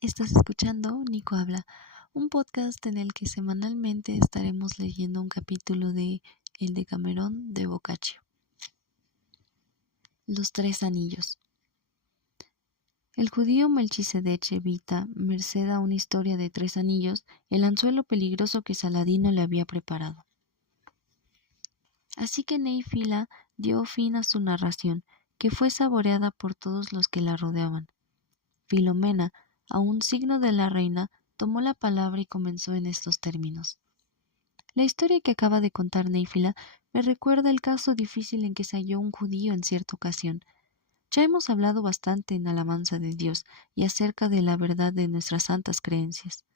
Estás escuchando Nico Habla, un podcast en el que semanalmente estaremos leyendo un capítulo de El Decamerón de Boccaccio. Los tres anillos. El judío Melquisedec evita, merced a una historia de tres anillos, el anzuelo peligroso que Saladino le había preparado. Así que Neifila dio fin a su narración, que fue saboreada por todos los que la rodeaban. Filomena, a un signo de la reina, tomó la palabra y comenzó en estos términos. La historia que acaba de contar Neifila me recuerda el caso difícil en que se halló un judío en cierta ocasión. Ya hemos hablado bastante en alabanza de Dios y acerca de la verdad de nuestras santas creencias.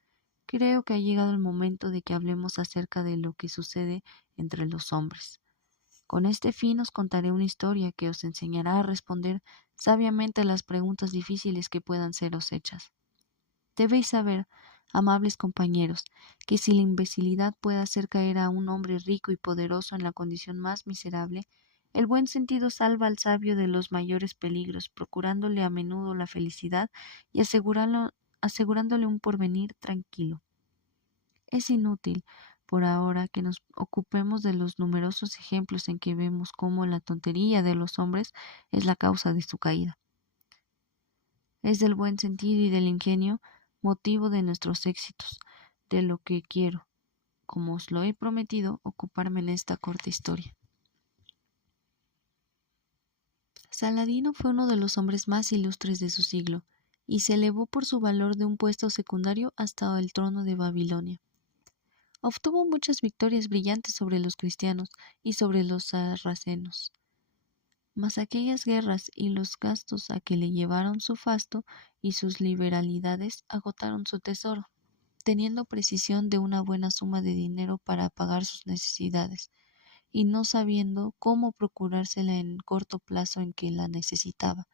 Creo que ha llegado el momento de que hablemos acerca de lo que sucede entre los hombres. Con este fin os contaré una historia que os enseñará a responder sabiamente a las preguntas difíciles que puedan seros hechas. Debéis saber, amables compañeros, que si la imbecilidad puede hacer caer a un hombre rico y poderoso en la condición más miserable, el buen sentido salva al sabio de los mayores peligros, procurándole a menudo la felicidad y asegurándole un porvenir tranquilo. Es inútil, por ahora, que nos ocupemos de los numerosos ejemplos en que vemos cómo la tontería de los hombres es la causa de su caída. Es del buen sentido y del ingenio motivo de nuestros éxitos, de lo que quiero, como os lo he prometido, ocuparme en esta corta historia. Saladino fue uno de los hombres más ilustres de su siglo, y se elevó por su valor de un puesto secundario hasta el trono de Babilonia. Obtuvo muchas victorias brillantes sobre los cristianos y sobre los sarracenos. Mas aquellas guerras y los gastos a que le llevaron su fasto y sus liberalidades agotaron su tesoro, teniendo precisión de una buena suma de dinero para pagar sus necesidades, y no sabiendo cómo procurársela en corto plazo en que la necesitaba.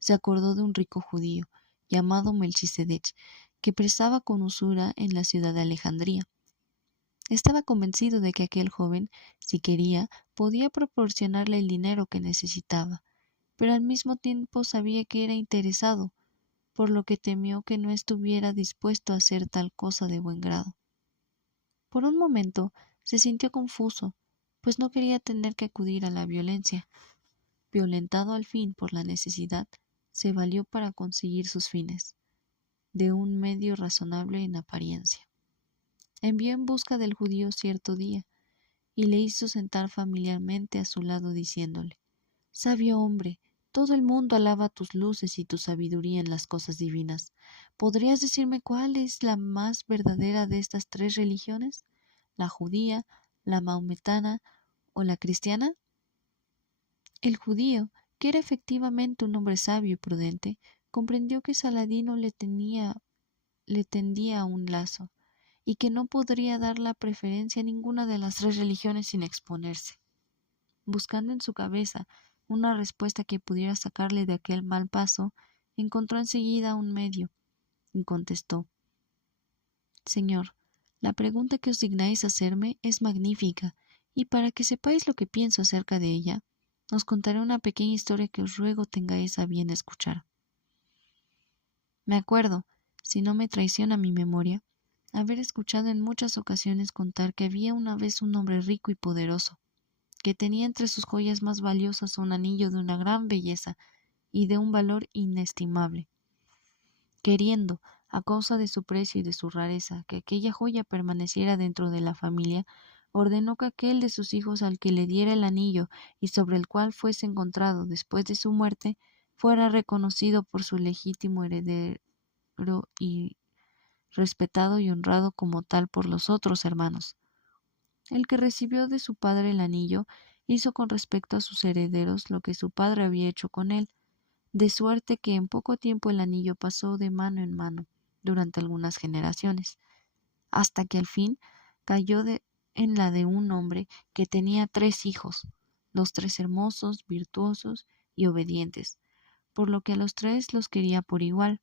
Se acordó de un rico judío, llamado Melquisedec, que prestaba con usura en la ciudad de Alejandría. Estaba convencido de que aquel joven, si quería, podía proporcionarle el dinero que necesitaba, pero al mismo tiempo sabía que era interesado, por lo que temió que no estuviera dispuesto a hacer tal cosa de buen grado. Por un momento se sintió confuso, pues no quería tener que acudir a la violencia. Violentado al fin por la necesidad, se valió para conseguir sus fines, de un medio razonable en apariencia. Envió en busca del judío cierto día, y le hizo sentar familiarmente a su lado diciéndole: «Sabio hombre, todo el mundo alaba tus luces y tu sabiduría en las cosas divinas. ¿Podrías decirme cuál es la más verdadera de estas tres religiones? ¿La judía, la maometana o la cristiana?» El judío, que era efectivamente un hombre sabio y prudente, comprendió que Saladino le tendía un lazo, y que no podría dar la preferencia a ninguna de las tres religiones sin exponerse. Buscando en su cabeza una respuesta que pudiera sacarle de aquel mal paso, encontró enseguida un medio, y contestó: «Señor, la pregunta que os dignáis hacerme es magnífica, y para que sepáis lo que pienso acerca de ella, os contaré una pequeña historia que os ruego tengáis a bien escuchar. Me acuerdo, si no me traiciona mi memoria, haber escuchado en muchas ocasiones contar que había una vez un hombre rico y poderoso, que tenía entre sus joyas más valiosas un anillo de una gran belleza y de un valor inestimable. Queriendo, a causa de su precio y de su rareza, que aquella joya permaneciera dentro de la familia, ordenó que aquel de sus hijos al que le diera el anillo y sobre el cual fuese encontrado después de su muerte, fuera reconocido por su legítimo heredero y respetado y honrado como tal por los otros hermanos. El que recibió de su padre el anillo hizo con respecto a sus herederos lo que su padre había hecho con él, de suerte que en poco tiempo el anillo pasó de mano en mano durante algunas generaciones, hasta que al fin cayó en la de un hombre que tenía 3 hijos, los 3 hermosos, virtuosos y obedientes, por lo que a los 3 los quería por igual.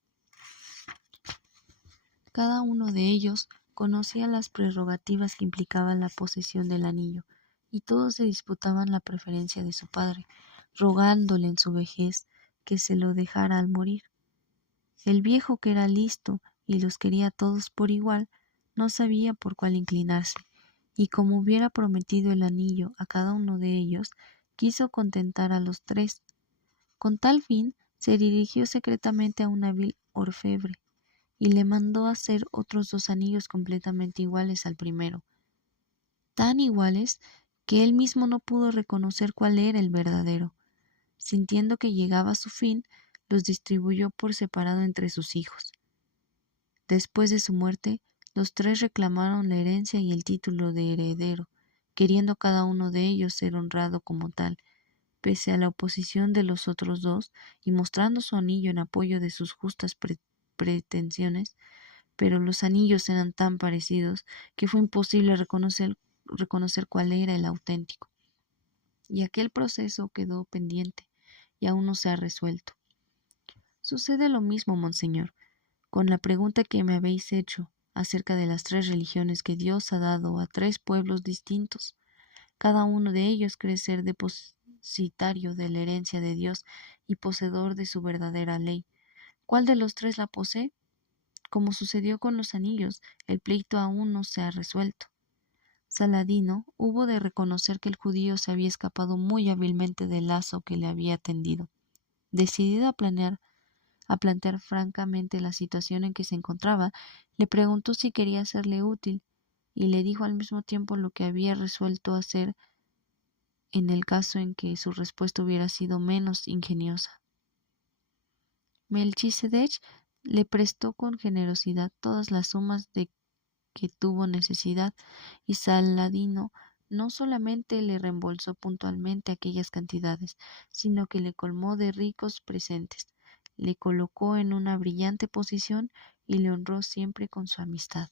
Cada uno de ellos conocía las prerrogativas que implicaba la posesión del anillo, y todos se disputaban la preferencia de su padre, rogándole en su vejez que se lo dejara al morir. El viejo, que era listo y los quería a todos por igual, no sabía por cuál inclinarse, y como hubiera prometido el anillo a cada uno de ellos, quiso contentar a los tres. Con tal fin, se dirigió secretamente a un hábil orfebre, y le mandó hacer otros 2 anillos completamente iguales al primero, tan iguales que él mismo no pudo reconocer cuál era el verdadero. Sintiendo que llegaba a su fin, los distribuyó por separado entre sus hijos. Después de su muerte, los tres reclamaron la herencia y el título de heredero, queriendo cada uno de ellos ser honrado como tal, pese a la oposición de los otros 2, y mostrando su anillo en apoyo de sus justas pretensiones, pero los anillos eran tan parecidos que fue imposible reconocer cuál era el auténtico. Y aquel proceso quedó pendiente y aún no se ha resuelto. Sucede lo mismo, monseñor, con la pregunta que me habéis hecho acerca de las 3 religiones que Dios ha dado a 3 pueblos distintos. Cada uno de ellos cree ser depositario de la herencia de Dios y poseedor de su verdadera ley. ¿Cuál de los 3 la posee? Como sucedió con los anillos, el pleito aún no se ha resuelto. Saladino hubo de reconocer que el judío se había escapado muy hábilmente del lazo que le había tendido. Decidido a plantear francamente la situación en que se encontraba, le preguntó si quería serle útil, y le dijo al mismo tiempo lo que había resuelto hacer en el caso en que su respuesta hubiera sido menos ingeniosa. Melchizedek le prestó con generosidad todas las sumas de que tuvo necesidad, y Saladino no solamente le reembolsó puntualmente aquellas cantidades, sino que le colmó de ricos presentes, le colocó en una brillante posición y le honró siempre con su amistad.